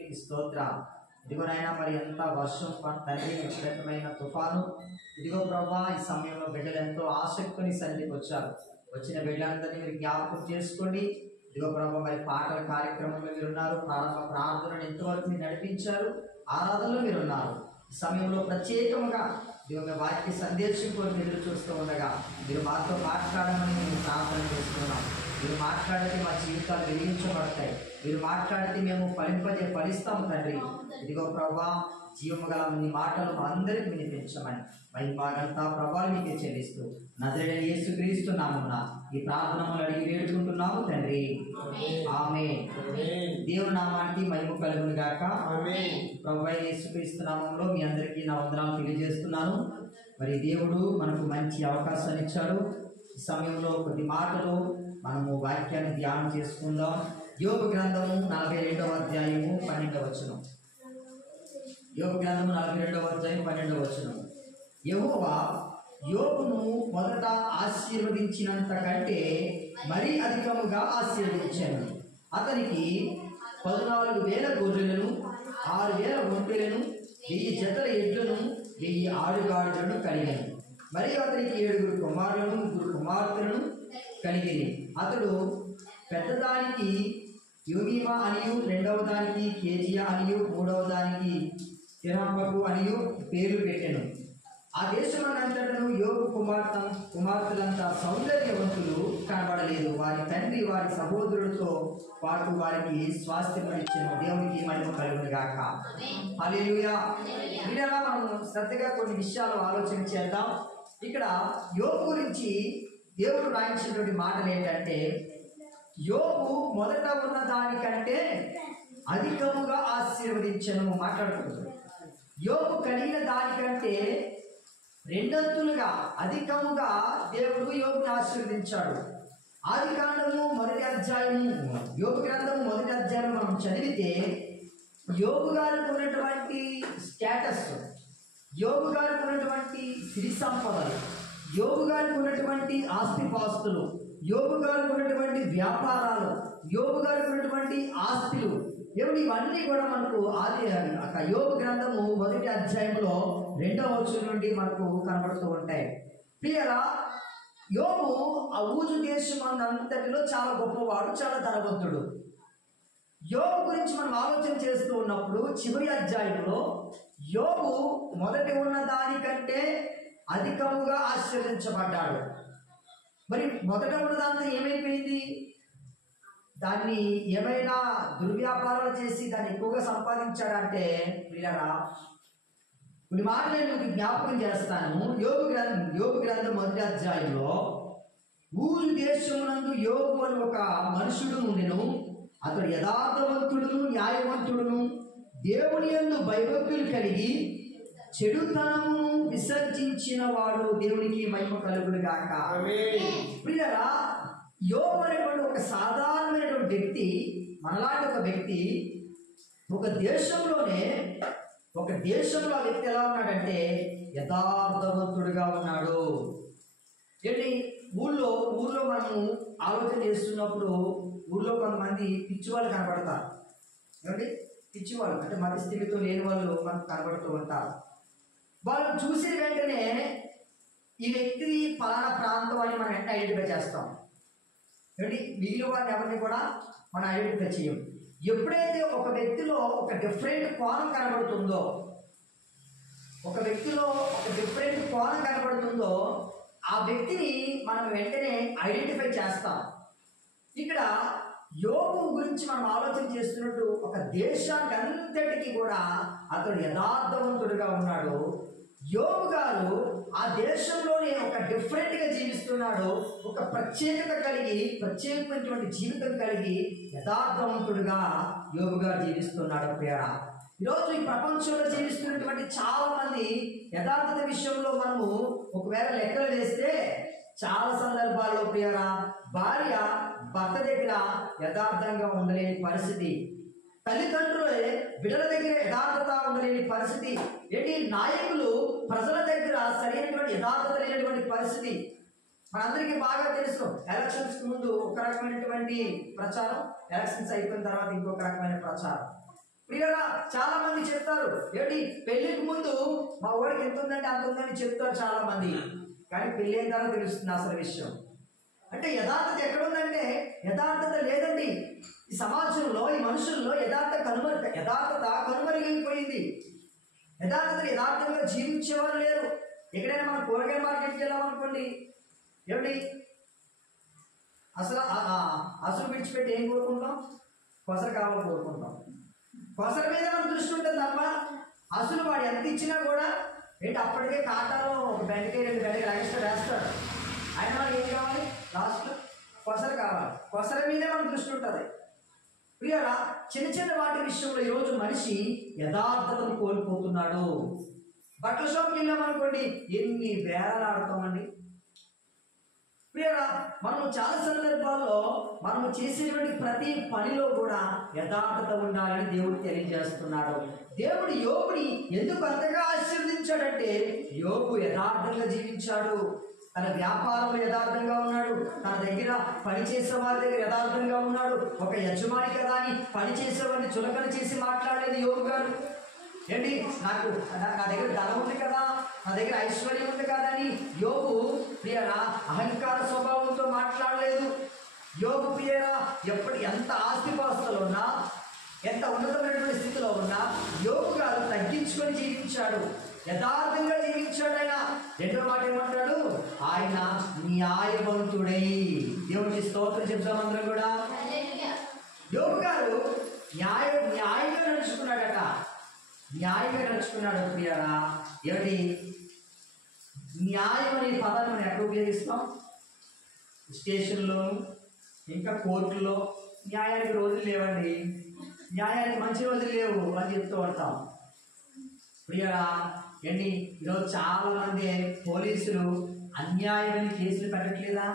నీకు స్తోత్రం. ఇదిగోనైనా మరి ఎంత వర్షం తండ్రి, విపరీతమైన తుఫాను. ఇదిగో ప్రభా, ఈ సమయంలో బిడ్డలు ఎంతో ఆసక్తిని సన్నిధికి వచ్చారు. వచ్చిన బిడ్డలందరినీ మీరు జ్ఞాపకం చేసుకోండి. ఇదిగో ప్రభా, మరి పాటల కార్యక్రమంలో మీరు ఉన్నారు. ప్రార్థనను ఎంతవరకు మీరు నడిపించారు. ఆరాధనలో మీరు ఉన్నారు. ఈ సమయంలో ప్రత్యేకంగా ఇదిగో మీ వారికి సందేశం కోసం ఎదురు చూస్తూ ఉండగా మీరు మాతో మాట్లాడమని మేము ప్రార్థన చేస్తున్నాం. మీరు మాట్లాడితే మా జీవితాలు వెలిగించబడతాయి. మీరు మాట్లాడితే మేము ఫలిస్తాము తండ్రి. ఇదిగో ప్రభా, జీవము గల మీ మాటలు మా అందరికి వినిపించమని మహిమాగంతా ప్రభావం మీకే చెల్లిస్తూ నజరేయుడైన యేసుక్రీస్తు నామమున ఈ ప్రార్థనలు అడిగి వేడుకుంటున్నాము తండ్రి. ఆమేన్. దేవుని నామానికి మహిమ కలుగును గాక. ప్రభువైన యేసుక్రీస్తు నామములో మీ అందరికీ నా వందనాలు తెలియజేస్తున్నాను. మరి దేవుడు మనకు మంచి అవకాశాన్ని ఇచ్చాడు. ఈ సమయంలో కొద్ది మాటలు మనము వాక్యాన్ని ధ్యానం చేసుకుందాం. యోబు గ్రంథము 42వ అధ్యాయము 12వ వచనం. యోబు గ్రంథము 42వ అధ్యాయం 12వ వచనం. యెహోవా యోబును మొదట ఆశీర్వదించినంత కంటే మరీ అధికముగా ఆశీర్వదించాను. అతనికి 14,000 గొర్రెలను, 6,000 ఒంటెలను, 1000 జతల ఎడ్లను, 1000 ఆడుగాడిదలను కలిగాను. మరి అతనికి 7 కుమారులను, 3 కుమార్తెలను కలిగింది. అతడు పెద్దదానికి యోగీమా అనియు, రెండవ దానికి కేజియా అనియు, మూడవ దానికి తిరాంబకు అనియు పేర్లు పెట్టెను. ఆ దేశమంతటను యోగు కుమార్తెలంతా సౌందర్యవంతులు కనబడలేదు. వారి తండ్రి వారి సహోదరులతో పాటు వారికి స్వాస్థ్యమునిచ్చెను. దేవునికి మహిమ కలుగును గాక. హల్లెలూయా. ఇలా మనం శ్రద్ధగా కొన్ని విషయాలు ఆలోచన చేద్దాం. ఇక్కడ యోబు గురించి దేవుడు రాయించినటువంటి మాటలు ఏంటంటే, యోబు మొదట ఉన్న దానికంటే అధికముగా ఆశీర్వదించను మాట్లాడుకుంటున్నాడు. యోబు కలిగిన దానికంటే రెండంతులుగా అధికముగా దేవుడు యోబుని ఆశీర్వదించాడు. ఆదికాండము 1వ అధ్యాయము, యోబు గ్రంథము 1వ అధ్యాయం మనం చదివితే యోబు గారికి ఉన్నటువంటి స్టేటస్, యోబు గారికి ఉన్నటువంటి సిరి సంపదలు, యోబు గారికి ఉన్నటువంటి ఆస్తిపాస్తులు, యోబు గారికి ఉన్నటువంటి వ్యాపారాలు, యోబు గారికి ఉన్నటువంటి ఆస్తులు, ఇవన్నీ కూడా మనకు యోబు గ్రంథము 1వ అధ్యాయంలో 2వ వచనం నుండి మనకు కనబడుతూ ఉంటాయి. ప్రియరా, యోబు ఆ ఊజు దేశం అంతటిలో చాలా గొప్పవాడు, చాలా ధనవంతుడు. యోబు గురించి మనం ఆలోచన చేస్తూ ఉన్నప్పుడు చివరి అధ్యాయంలో యోబు మొదటి ఉన్న దానికంటే అధికముగా ఆశీర్వదించబడ్డాడు. మరి మొదట ఉన్నదాంతో ఏమైపోయింది? దాన్ని ఏమైనా దుర్వ్యాపారాలు చేసి దాన్ని ఎక్కువగా సంపాదించాడంటే, ప్రియరా, కొన్ని మాటలు నేను మీకు జ్ఞాపకం చేస్తాను. యోబు గ్రంథం 1వ అధ్యాయంలో ఊరు దేశమునందు యోబు అని ఒక మనుషుడు ఉండెను. అతడు యథార్థవంతుడును, న్యాయవంతుడును, దేవుని యందు భయభక్తులు కలిగి చెడుతనమును విసర్జించిన వాడు. దేవునికి మహిమ కలుగును గాక. ప్రియరా, యోబు అనేటువంటి ఒక సాధారణమైనటువంటి వ్యక్తి, మనలాంటి ఒక వ్యక్తి, ఒక దేశంలో ఆ వ్యక్తి ఎలా ఉన్నాడంటే యథార్థవంతుడుగా ఉన్నాడు. ఏంటి, ఊళ్ళో మనము ఆలోచన చేస్తున్నప్పుడు ఊళ్ళో కొంతమంది పిచ్చివాళ్ళు కనబడతారు. ఏమండి, పిచ్చివాళ్ళు అంటే మతి స్థితితో లేని వాళ్ళు మనకు కనబడుతూ ఉంటారు. వాళ్ళు చూసిన వెంటనే ఈ వ్యక్తి ఫలానా ప్రాంతం అని మనం వెంటనే ఐడెంటిఫై చేస్తాం. ఏమండి, మిగిలిన వారిని ఎవరిని కూడా మనం ఐడెంటిఫై చేయం. ఎప్పుడైతే ఒక వ్యక్తిలో ఒక డిఫరెంట్ కోణం కనబడుతుందో, ఆ వ్యక్తిని మనం వెంటనే ఐడెంటిఫై చేస్తాం. ఇక్కడ యోబు గురించి మనం ఆలోచన చేస్తున్నట్టు ఒక దేశానికి అంతటికీ కూడా అతడు యథార్థవంతుడిగా ఉన్నాడు. యోబు గారు ఆ దేశంలోనే ఒక డిఫరెంట్గా జీవిస్తున్నాడు. ఒక ప్రత్యేకమైనటువంటి జీవితం కలిగి యథార్థవంతుడిగా యోబు గారు జీవిస్తున్నాడు. ప్రియరా, ఈరోజు ఈ ప్రపంచంలో జీవిస్తున్నటువంటి చాలా మంది యథార్థత విషయంలో మనము ఒకవేళ లెక్కలు వేస్తే చాలా సందర్భాల్లో ప్రియరా, భార్య భర్త దగ్గర యథార్థంగా ఉండలేని పరిస్థితి, తల్లిదండ్రులే బిడ్డల దగ్గర యథార్థత ఉండలేని పరిస్థితి, నాయకులు ప్రజల దగ్గర సరైనటువంటి యథార్థత లేనటువంటి పరిస్థితి మనందరికీ బాగా తెలుసు. ఎలక్షన్స్ ముందు ఒక రకమైనటువంటి ప్రచారం, ఎలక్షన్స్ అయిపోయిన తర్వాత ఇంకొక రకమైన ప్రచారం. ప్రియులారా, చాలా మంది చెప్తారు, ఏంటి పెళ్లికి ముందు మా ఊరికి ఎంత ఉందంటే అంత ఉందని చెప్తారు చాలా మంది. కానీ పెళ్లి అయిన తర్వాత తెలుస్తుంది అసలు విషయం. అంటే యథార్థత ఎక్కడుందంటే యథార్థత లేదండి. ఈ సమాజంలో, ఈ మనుషుల్లో యథార్థత కనుమరుగైపోయింది. యథార్థంగా జీవించేవారు లేరు. ఎక్కడైనా మనం కూరగాయల మార్కెట్కి వెళ్ళామనుకోండి, ఏమిటి అసలు విడిచిపెట్టి ఏం కోరుకుంటాం? కొసరు కావాలని కోరుకుంటాం. కొసర మీద మనం దృష్టి ఉంటుంది తప్ప అసలు వాడు ఎంత ఇచ్చినా కూడా ఏంటి అప్పటికే కాటాలో ఒక బెండకాయ 2 బెండకాయలు ఎక్స్ట్రా వేస్తాడు. ఆయన మనకి ఏం కావాలి? లాస్ట్లో కొసరు కావాలి. కొసర మీదే మన దృష్టి ఉంటుంది. ప్రియులారా, చిన్న వాటి విషయంలో ఈరోజు మనిషి యథార్థతను కోల్పోతున్నాడు. బట్టల షాప్కి వెళ్ళామనుకోండి, ఎన్ని బేరాలు ఆడతామండి. ప్రియులారా, మనము చాలా సందర్భాల్లో మనము చేసేటువంటి ప్రతి పనిలో కూడా యథార్థత ఉండాలని దేవుడు తెలియజేస్తున్నాడు. దేవుడు యోబుని ఎందుకు అంతగా ఆశీర్వదించాడంటే, యోబు యథార్థంగా జీవించాడు. తన వ్యాపారంలో యథార్థంగా ఉన్నాడు. తన దగ్గర పనిచేసే వారి దగ్గర యథార్థంగా ఉన్నాడు. ఒక యజమాని కదా అని పనిచేసేవాడిని చులకన చేసి మాట్లాడలేదు యోబు గారు. ఏంటి నా దగ్గర ధనం ఉంది కదా, నా దగ్గర ఐశ్వర్యం ఉంది కదా అని యోబు ప్రియరా అహంకార స్వభావంతో మాట్లాడలేదు. యోబు ప్రియరా ఎంత ఆస్తిపాస్తులు ఉన్నా, ఎంత ఉన్నతమైనటువంటి స్థితిలో ఉన్నా యోబు గారు తగ్గించుకొని జీవించాడు, యథార్థంగా జీవించాడు. ఆయన రెండో మాట ఏమంటాడు? ఆయన న్యాయవంతుడై. దేవుడికి స్తోత్రం చెప్తాం అందరం కూడా. యోబు గారు న్యాయంగా నడుచుకున్నాడట. న్యాయంగా నడుచుకున్నాడు. ప్రియరా, ఏమిటి న్యాయం అనే పదాన్ని మనం ఎక్కడ ఉపయోగిస్తాం? స్టేషన్లో, ఇంకా కోర్టులో. న్యాయానికి రోజులు లేవండి, న్యాయానికి మంచి రోజులు లేవు అని చెప్తూ ఉంటాం. ప్రియరా, ఏంటి ఈరోజు చాలా మంది పోలీసులు అన్యాయమైన కేసులు పెట్టట్లేదా?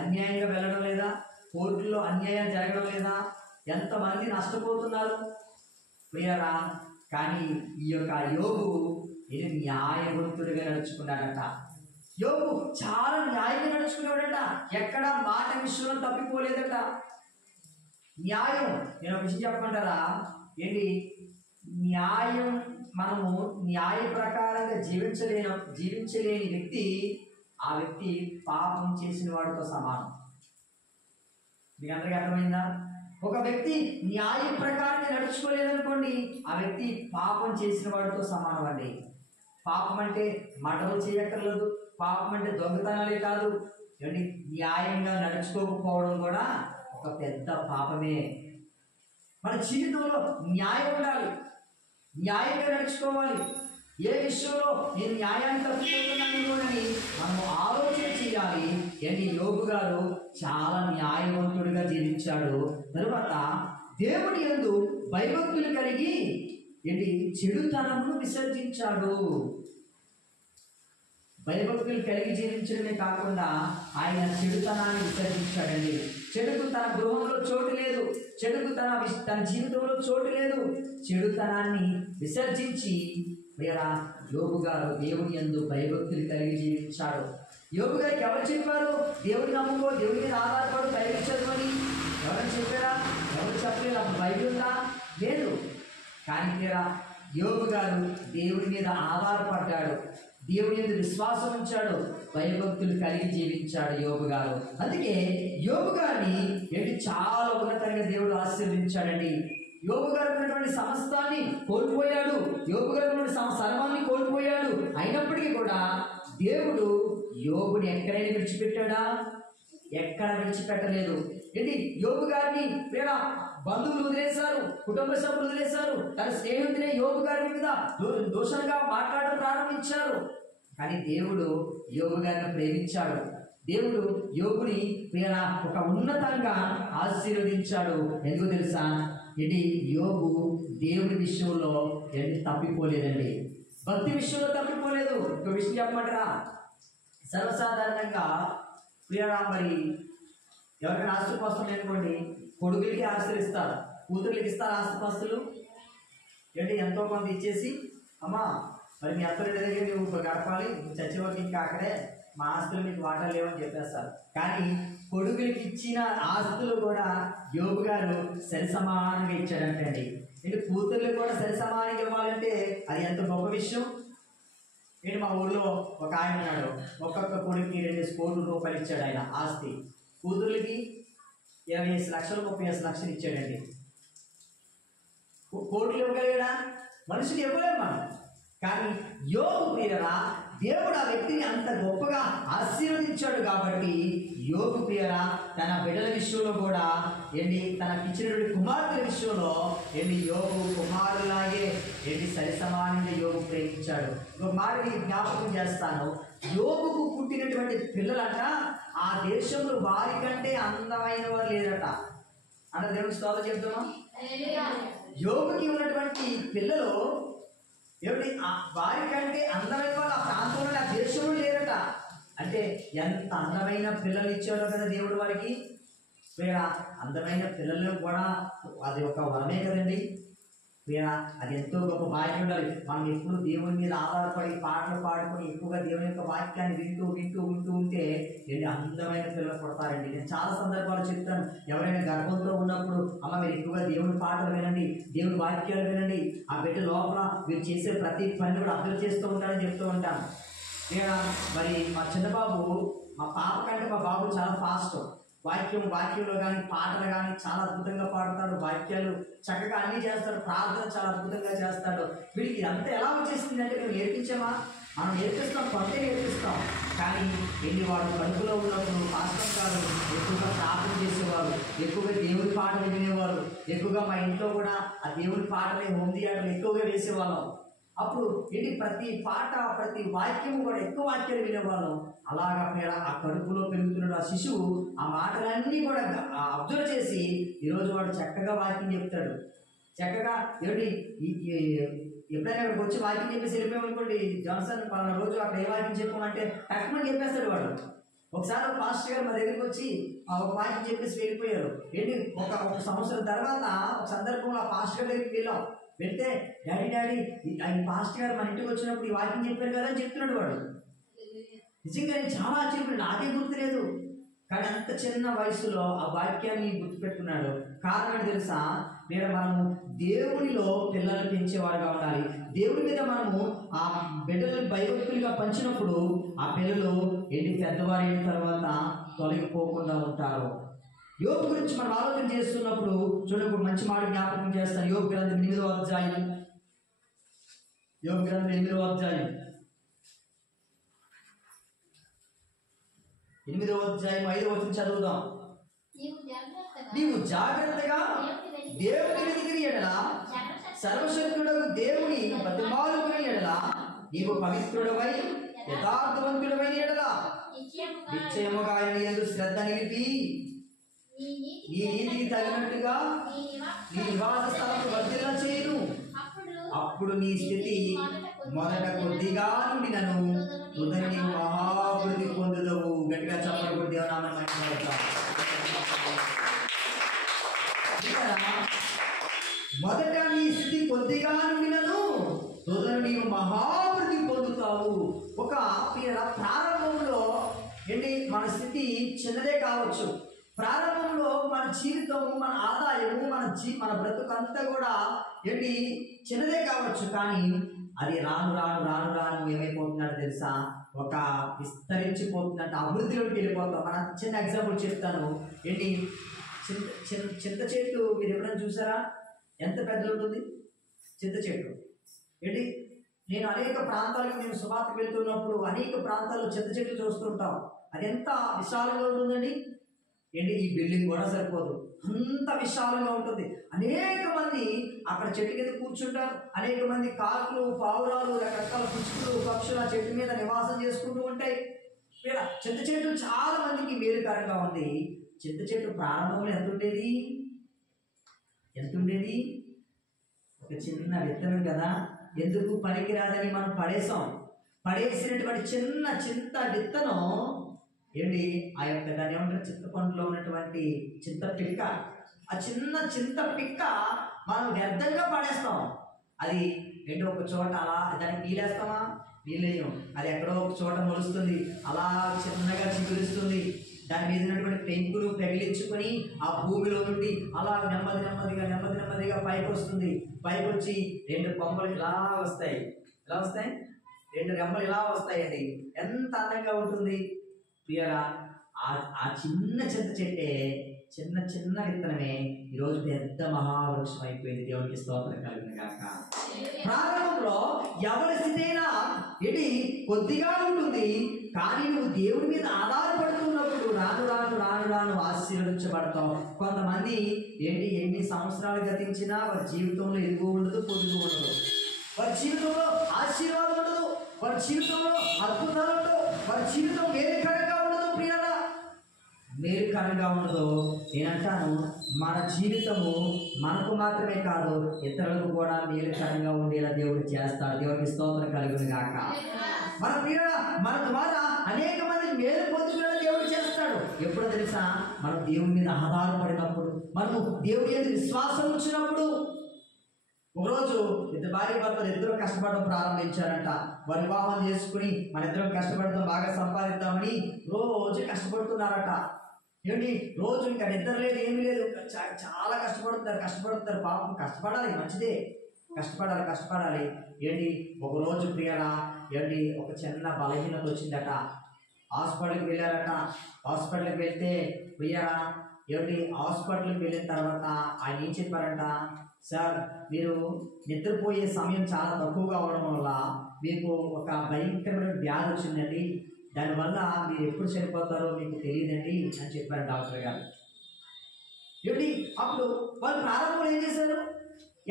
అన్యాయంగా వెళ్ళడం లేదా? కోర్టులో అన్యాయం జరగడం లేదా? ఎంతమంది నష్టపోతున్నారు ప్రియరా. కానీ ఈ యొక్క యోబు ఇది న్యాయవంతుడిగా నడుచుకున్నాడట. యోబు చాలా న్యాయంగా నడుచుకున్నాడట. ఎక్కడ మాట విషయంలో తప్పిపోలేదట. న్యాయం, నేను ఒక విషయం చెప్పమంటారా? ఏంటి న్యాయం, మనము న్యాయ ప్రకారంగా జీవించలేని వ్యక్తి, ఆ వ్యక్తి పాపం చేసిన వాడితో సమానం. మీకు అందరికీ అర్థమైందా? ఒక వ్యక్తి న్యాయ ప్రకారంగా నడుచుకోలేదనుకోండి, ఆ వ్యక్తి పాపం చేసిన వాడితో సమానం అండి. పాపం అంటే మటలు చేయక్కర్లేదు, పాపం అంటే దొంగతనాలే కాదు, ఏమండి న్యాయంగా నడుచుకోకపోవడం కూడా ఒక పెద్ద పాపమే. మన జీవితంలో న్యాయం ఉండాలి, న్యాయంగా నడుచుకోవాలి. ఏ విషయంలో నేను న్యాయాన్ని తప్పిపోతున్నాను అని మనం ఆలోచన చేయాలి. ఏంటి యోబు గారు చాలా న్యాయవంతుడిగా జీవించాడు. తరువాత దేవుని యందు భయభక్తులు కలిగి ఏంటి చెడుతనమును విసర్జించాడు. భయభక్తులు కలిగి జీవించడమే కాకుండా ఆయన చెడుతనాన్ని విసర్జించాడండి. చెడుకు తన గృహంలో చోటు లేదు, చెడుకు తన జీవితంలో చోటు లేదు. చెడుతనాన్ని విసర్జించి వేరా యోబు గారు దేవుని యందు భయభక్తులు కలిగి జీవించాడు. యోబు గారికి ఎవరు చెప్పారు? దేవుడిని నమ్ముకో, దేవుడి మీద ఆధారపడు, బైబిల్ చదువుని ఎవరు చెప్పారా? ఎవరు చెప్పలేదు. అప్పుడు బైబిల్ ఉందా? లేదు. కానీ తీరా యోబు గారు దేవుడి మీద ఆధారపడ్డాడు, దేవుడి మీద విశ్వాసం ఉంచాడు, భయభక్తులు కలిగి జీవించాడు యోబు గారు. అందుకే యోబు గారిని ఏంటి చాలా ఉన్నతంగా దేవుడు ఆశీర్వదించాడండి. యోబు గారు ఉన్నటువంటి సమస్తాన్ని కోల్పోయాడు, యోబు గారు ఉన్నటువంటి సర్వాన్ని కోల్పోయాడు. అయినప్పటికీ కూడా దేవుడు యోబుని ఎక్కడైనా విడిచిపెట్టాడా? ఎక్కడ విడిచిపెట్టలేదు. ఏంటి యోబు గారిని వేళ బంధువులు వదిలేశారు, కుటుంబ సభ్యులు వదిలేశారు, తన స్నేహితులే యోబు గారి మీద దోషంగా మాట్లాడడం ప్రారంభించారు. కానీ దేవుడు యోబు గారిని ప్రేమించాడు. దేవుడు యోబుని వేళ ఒక ఉన్నతంగా ఆశీర్వదించాడు. ఎందుకు తెలుసా? ఇది యోబు దేవుడి విషయంలో తప్పిపోలేదండి, భక్తి విషయంలో తప్పిపోలేదు. ఒక విషయం చెప్పమంటారా? సర్వసాధారణంగా ప్రియరా, మరి ఎవరికైనా ఆస్తిపాస్తులు లేనుకోండి, కొడుకులకి ఆస్తులు ఇస్తారు, కూతుర్లకి ఇస్తారు ఆస్తిపాస్తులు. ఏంటి ఎంతో కొంత ఇచ్చేసి, అమ్మా మరి మీ అత్తడి దగ్గర నువ్వు గడపాలి, చచ్చిపోతే ఇంకా అక్కడే మా ఆస్తులు మీకు వాటాలు లేవని చెప్పేస్తారు. కానీ కొడుకులకి ఇచ్చిన ఆస్తులు కూడా యోబు గారు సరి సమానంగా ఇచ్చాడంటండి. ఏంటి కూతుర్లు కూడా సరి సమానంగా ఇవ్వాలంటే అది ఎంత గొప్ప విషయం. ఏంటి మా ఊళ్ళో ఒక ఆయన ఉన్నాడు, ఒక్కొక్క కొడుకుకి 2 కోట్ల రూపాయలు ఇచ్చాడు ఆయన ఆస్తి. కూతుర్లకి 25 లక్షలు 35 లక్షలు ఇచ్చాడండి. కోట్లు ఇవ్వగలిగాడా? మనుషులు ఇవ్వలేము మనం. కానీ యోబు ప్రియరా దేవుడు ఆ వ్యక్తిని అంత గొప్పగా ఆశీర్వదించాడు కాబట్టి యోబు ప్రియరా తన బిడ్డల విషయంలో కూడా ఏంటి తనకి ఇచ్చినటువంటి కుమార్తెల విషయంలో ఏంటి యోబు కుమారులాగే ఏంటి సరి సమానంగా యోబు ప్రేమించాడు. ఒక మాట మీకు జ్ఞాపకం చేస్తాను. యోబుకు పుట్టినటువంటి పిల్లలంట ఆ దేశంలో వారి కంటే అందమైన వారు లేదట. అన్న దేవుని స్తోత్రం చెప్తున్నాం. యోబుకి ఉన్నటువంటి పిల్లలు ఏమిటి వారి కంటే అందమైన వాళ్ళు ఆ ప్రాంతంలో ఆ దేశంలో లేరట. అంటే ఎంత అందమైన పిల్లలు ఇచ్చాడో కదా దేవుడు వారికి. వేరా అందమైన పిల్లలు కూడా అది ఒక వరమే కదండి. వేరా అది ఎంతో గొప్ప భాగ్యం ఉండాలి. మనం ఎప్పుడు దేవుని మీద ఆధారపడి పాటలు పాడుకొని ఎక్కువగా దేవుని యొక్క వాక్యాన్ని వింటూ వింటూ వింటూ ఉంటే ఏంటి అందమైన పిల్లలు పుడతారండి. నేను చాలా సందర్భాలు చెప్తాను. ఎవరైనా గర్భంతో ఉన్నప్పుడు అమ్మ మీరు ఎక్కువగా దేవుని పాటలు వినండి, దేవుని వాక్యాలు వినండి, ఆ బిడ్డ లోపల మీరు చేసే ప్రతి పని కూడా అర్థం చేస్తూ ఉంటారని చెప్తూ ఉంటాను. నేను మరి మా చిన్నబాబు మా పాప కంటే మా బాబు చాలా ఫాస్ట్. వాక్యంలో కానీ పాటలు కానీ చాలా అద్భుతంగా పాడతాడు. వాక్యాలు చక్కగా అన్నీ చేస్తాడు. ప్రార్థన చాలా అద్భుతంగా చేస్తాడు. వీడికి ఇదంతా ఎలా వచ్చేసింది అంటే మేము నేర్పించామా? మనం నేర్పిస్తాం, కొంటే నేర్పిస్తాం. కానీ వెళ్ళి వాడు కడుపులో ఉన్నప్పుడు పాస్టర్ గారు ఎక్కువగా ప్రార్థన చేసేవారు, ఎక్కువగా దేవుని పాటలు వినేవారు. ఎక్కువగా మా ఇంట్లో కూడా ఆ దేవుని పాటలే హోమ్ థియేటర్లు ఎక్కువగా వేసేవాళ్ళం. అప్పుడు ఏంటి ప్రతి పాట ప్రతి వాక్యము కూడా ఎక్కువ వాక్యాలు వినేవాళ్ళం. అలాగా ఆ కడుపులో పెరుగుతున్న ఆ శిశువు ఆ మాటలన్నీ కూడా అబ్జర్వ్ చేసి ఈరోజు వాడు చక్కగా వాక్యం చెప్తాడు. చక్కగా ఏమిటి ఎప్పుడైనా అక్కడికి వచ్చి వాక్యం చెప్పేసి వెళ్ళిపోయామనుకోండి, జాన్సన్ పలానా రోజు అక్కడ ఏ వాక్యం చెప్పామంటే టక్కుమని చెప్పేస్తాడు వాడు. ఒకసారి ఒక పాస్టర్ గారు మా దగ్గరికి వచ్చి ఒక వాక్యం చెప్పేసి వెళ్ళిపోయారు. ఏంటి ఒక సంవత్సరం తర్వాత ఒక సందర్భంలో ఆ పాస్టర్ గారి దగ్గరికి వెళ్ళాం. వెళ్తే డాడీ ఈ పాస్టర్ గారు మన ఇంటికి వచ్చినప్పుడు ఈ వాక్యం చెప్పారు కదా అని చెప్తున్నాడు వాడు. నిజంగా నేను చాలా ఆశ్చర్యపోయాను. నాకే గుర్తులేదు. కానీ అంత చిన్న వయసులో ఆ వాక్యాన్ని గుర్తుపెట్టుకున్నాడు. కారణం ఏంటి తెలుసా? మనము దేవునిలో పిల్లలు పెంచేవారుగా ఉండాలి. దేవుని మీద మనము ఆ బిడ్డలను భయభక్తులుగా పంచినప్పుడు ఆ పిల్లలు పెద్దవారు అయిన తర్వాత తొలగిపోకుండా ఉంటారు. యోబు గురించి మనం ఆలోచన చేస్తున్నప్పుడు చూడండి, మంచి మాట జ్ఞాపకం చేస్తాను. యోబు గ్రంథం 8వ అధ్యాయం 5వ వచనం చదువుదాం. నీవు జాగ్రత్తగా దేవుని వెతికిన యెడల, సర్వశక్తుడగు దేవుని బతిమాలుకుని యెడల, నీవు పవిత్రుడవై యథార్థవంతుడవైన యెడల నిశ్చయముగా ఆయన యందు శ్రద్ధ నిలిపి నీ నీతికి తగినట్టుగా నీ నివాస స్థలము వర్ధిల్ల చేయును. అప్పుడు నీ స్థితి మొదట కొద్దిగా నుండి నన్ను తుదని నీవు మహాభివృద్ధి పొందుదవు. గట్టిగా చెప్పబడి దేవనామం మొదట నీ స్థితి కొద్దిగా నుండి నన్ను తుదని నీవు మహాభివృద్ధి పొందుతావు. ఒక ప్రారంభంలో మన స్థితి చిన్నదే కావచ్చు. ప్రారంభంలో మన జీవితము, మన ఆదాయము, మన బ్రతుకంతా కూడా చిన్నదే కావచ్చు. కానీ అది రాను రాను రాను రాను ఏమైపోతుందంటే తెలుసా? ఒక విస్తరించిపోతుందంటే అభివృద్ధిలోకి వెళ్ళిపోతాం. మన చిన్న ఎగ్జాంపుల్ చెప్తాను. చింత చెట్టు మీరు ఎప్పుడైనా చూసారా? ఎంత పెద్దలు ఉంటుంది చింత చెట్టు. నేను అనేక ప్రాంతాలకు నేను సువార్తకు వెళ్తున్నప్పుడు అనేక ప్రాంతాల్లో చింత చెట్లు చూస్తుంటాం. అది ఎంత విశాలంగా ఉంటుందండి. ఈ బిల్డింగ్ కూడా సరిపోదు, అంత విశాలంగా ఉంటుంది. అనేక మంది అక్కడ చెట్టు కింద కూర్చుంటారు. అనేక మంది కాకులు, పావురాలు, రకరకాల పుచ్చుకులు, పక్షులు ఆ చెట్టు మీద నివాసం చేసుకుంటూ ఉంటాయి. చింత చెట్టు చాలా మందికి మేలుకరంగా ఉంది. చింత చెట్టు ప్రారంభంలో ఎంత ఉండేది? ఒక చిన్న విత్తనం కదా, ఎందుకు పనికిరాదని మనం పడేసినటువంటి చిన్న చింత విత్తనం ఆ యొక్క దాని ఏమంటారు, చింతపండులో ఉన్నటువంటి చింత పిక్క, ఆ చిన్న చింత పిక్క మనం వ్యర్థంగా పడేస్తాం. అది ఒక చోట అలా దానికి నీళ్ళేస్తామా? నీళ్ళేయం. అది ఎక్కడో ఒక చోట మొలుస్తుంది, అలా చిన్నగా చిగురిస్తుంది. దాని మీద ఉన్నటువంటి పెంకులు పెగిలించుకొని ఆ భూమిలో నుండి అలా నెమ్మదిగా పైకి వస్తుంది. పైకి వచ్చి 2 కొమ్మలు ఇలా వస్తాయి. ఎలా వస్తాయి? 2 రెమ్మలు ఇలా వస్తాయండి. ఎంత అందంగా ఉంటుంది ప్రియరా. ఆ చిన్న చింత చెట్టే, చిన్న విత్తనమే ఈరోజు పెద్ద మహావృక్షం అయిపోయింది. దేవునికి స్తోత్రం కలుగును గాక. ప్రారంభంలో ఎవరి స్థితి అయినా ఇది కొద్దిగా ఉంటుంది, కానీ నువ్వు దేవుడి మీద ఆధారపడుతున్నప్పుడు రాను ఆశీర్వదించబడతావు. కొంతమంది ఎన్ని సంవత్సరాలు గతించినా వారి జీవితంలో ఎదుగు ఉండదు, పొదుగు ఉండదు. వారి జీవితంలో ఆశీర్వాదం ఉండదు, వారి జీవితంలో అద్భుతాలు ఉండవు, వారి జీవితం మేలుకరంగా ఉండదు. ప్రియరా, మేలుకరంగా ఉండదు. నేనంటాను, మన జీవితము మనకు మాత్రమే కాదు, ఇతరులకు కూడా మేలుకరంగా ఉండేలా దేవుడు చేస్తాడు. దేవుడికి స్తోత్రం కలుగును గాక. మన ప్రియరా, మన ద్వారా అనేక మంది మేలు పొందుకునేలా దేవుడు చేస్తాడు. ఎప్పుడో తెలుసా? మనం దేవుడి మీద ఆధారపడినప్పుడు, మనము దేవుడి మీద విశ్వాసం ఉంచినప్పుడు. ఒకరోజు భార్య భర్తలు ఇద్దరు కష్టపడడం ప్రారంభించారంట. వారి వివాహం చేసుకుని మన ఇద్దరం కష్టపడతాం, బాగా సంపాదిద్దామని రోజు కష్టపడుతున్నారట. రోజు ఇంకా నిద్ర లేదు, ఏమీ లేదు, చాలా కష్టపడుతారు. పాపం కష్టపడాలి, మంచిదే, కష్టపడాలి. ఒక రోజు ప్రియరా ఒక చిన్న బలహీనత వచ్చిందట. హాస్పిటల్కి వెళ్ళారట. హాస్పిటల్కి వెళ్తే ప్రియరా హాస్పిటల్కి వెళ్ళిన తర్వాత ఆయన ఏం చెప్పారంట? సార్, మీరు నిద్రపోయే సమయం చాలా తక్కువగా అవడం వల్ల మీకు ఒక భయంకరమైన వ్యాధి వచ్చిందండి. దానివల్ల మీరు ఎప్పుడు చనిపోతారో మీకు తెలియదండి అని చెప్పారు డాక్టర్ గారు. అప్పుడు వాళ్ళు ప్రారంభంలో ఏం చేశారు?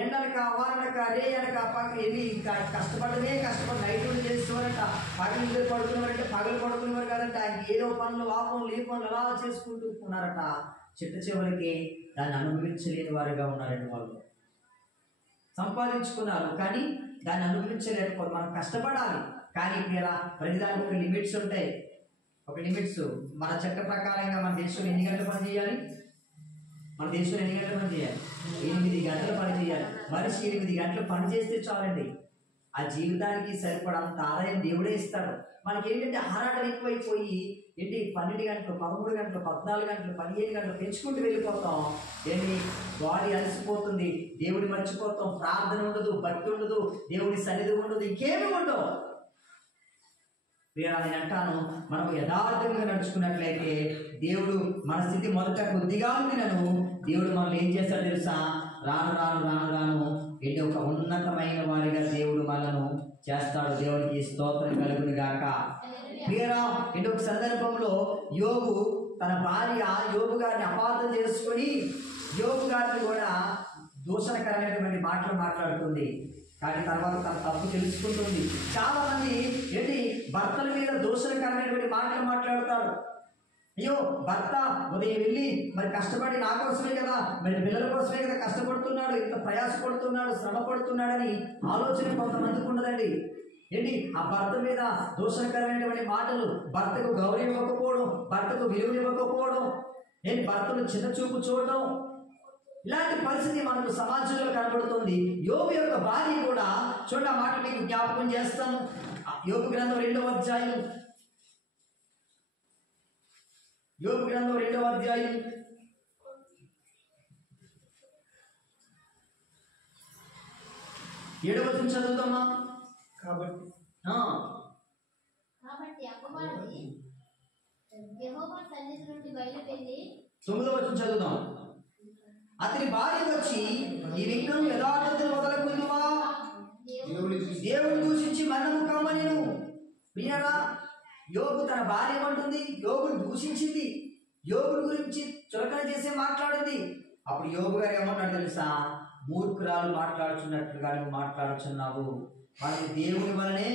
ఎండనక వానక రే అనక పక్కన వెళ్ళి ఇంకా కష్టపడి నైట్ చేసేవారంట. పగలు ఇద్దరు పడుకునేవారంటే పగలు పడుకునేవారు కాదంట. ఆయన ఏదో పనులు ఆ పనులు ఈ పనులు అలా చేసుకుంటూ ఉన్నారట. చివరికి దాన్ని అనుభవించలేని వారిగా ఉన్నారండి. వాళ్ళు సంపాదించుకున్నారు కానీ దాన్ని అనుభవించలేకపోతే. మనం కష్టపడాలి కానీ ప్రతిదానికి ఒక లిమిట్స్ ఉంటాయి. మన చట్ట ప్రకారంగా మన దేశంలో ఎన్ని గంటలు పని చేయాలి? 8 గంటలు పని చేయాలి. మనిషి 8 గంటలు పని చేస్తే చాలండి. ఆ జీవితానికి సరిపడంత ఆదాయం దేవుడే ఇస్తాడు. మనకేంటంటే ఆరాటం ఎక్కువైపోయి 12 గంటలు, 13 గంటలు, 14 గంటలు, 15 గంటలు పెంచుకుంటూ వెళ్ళిపోతాం. బాడీ అలసిపోతుంది, దేవుడి మర్చిపోతాం, ప్రార్థన ఉండదు, భక్తి ఉండదు, దేవుడి సన్నిధి ఉండదు, ఇంకేమీ ఉండవు. నేను అంటాను, మనకు యథార్థంగా నడుచుకున్నట్లయితే దేవుడు మన స్థితి మొదట కొద్దిగా ఉంది. దేవుడు మనల్ని ఏం చేస్తాడు తెలుసా? రాను ఒక ఉన్నతమైన వారిగా దేవుడు మనను చేస్తాడు. దేవునికి స్తోత్రం కలుగును గాక. ఒక సందర్భంలో యోబు తన భార్య యోబు గారిని అపార్థం చేసుకుని యోబు గారిని కూడా దూషణకరమైనటువంటి మాటలు మాట్లాడుతుంది. కానీ తర్వాత తన తప్పు తెలుసుకుంటుంది. చాలా మంది భర్తల మీద దూషణకరమైనటువంటి మాటలు మాట్లాడతారు. అయ్యో, భర్త ఉదయం వెళ్ళి మరి కష్టపడి నా కోసమే కదా, మరి పిల్లల కోసమే కదా కష్టపడుతున్నాడు, ఇంత ప్రయాసపడుతున్నాడు, శ్రమ పడుతున్నాడని ఆలోచన కొంతమందికి ఉండదండి. ఆ భర్త మీద దూషణకరమైనటువంటి మాటలు, భర్తకు గౌరవం ఇవ్వకపోవడం, భర్తకు విలువ ఇవ్వకపోవడం, భర్తను చిన్న చూపు చూడడం, ఇలాంటి పరిస్థితి మనకు సమాజంలో కనబడుతుంది. యోబు యొక్క భార్య కూడా చూడ మాట మీకు జ్ఞాపకం చేస్తాను. యోబు గ్రంథం 2వ అధ్యాయం, యోబు గ్రంథం 2వ అధ్యాయం 7వ వచనం చదువుతామా? కాబట్టి అపవాది యెహోవా సన్నిధి నుండి బయలుదేరి 9వ వచనం చదువుదాం. అతని భార్య వచ్చి, నీవింకా యథార్థతను వదలకుందువా? దేవుడు దూషించి మరణము కామనేను. వినరా, యోబు తన భార్య ఏమంటుంది? యోబుని దూషించింది, యోబుని గురించి చులకన చేసే మాట్లాడింది. అప్పుడు యోబు గారు ఏమన్నాడు తెలుసా? మూర్ఖురాలు మాట్లాడుచున్నట్లుగా నువ్వు మాట్లాడుచున్నావు. మనకి దేవుని వలనే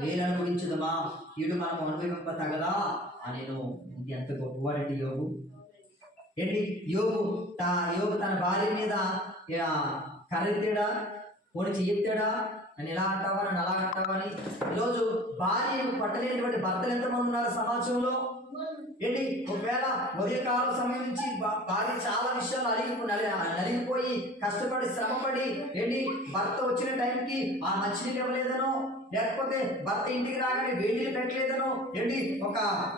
మేలు అనుభవించదమా, కీడు మనం అనుభవింప తగదా అనేను. ఎంత గొప్పవాడండి యోబు. యోబు తన భార్య మీద కర్రెత్తాడా, పోనీ చెయ్యెత్తాడా? నన్ను ఎలా అంటావా, నన్ను అలా అంటావా అని. ఈరోజు భార్యను పట్టలేనటువంటి భర్తలు ఎంతమంది ఉన్నారు సమాజంలో? ఒకవేళ ఉదయకాలం సమయం నుంచి భార్య చాలా విషయాలు నలిగిపోయి కష్టపడి శ్రమపడి భర్త వచ్చిన టైంకి ఆ మంచినీళ్ళు ఇవ్వలేదనో, లేకపోతే భర్త ఇంటికి రాగానే వేడిని పెట్టలేదనో,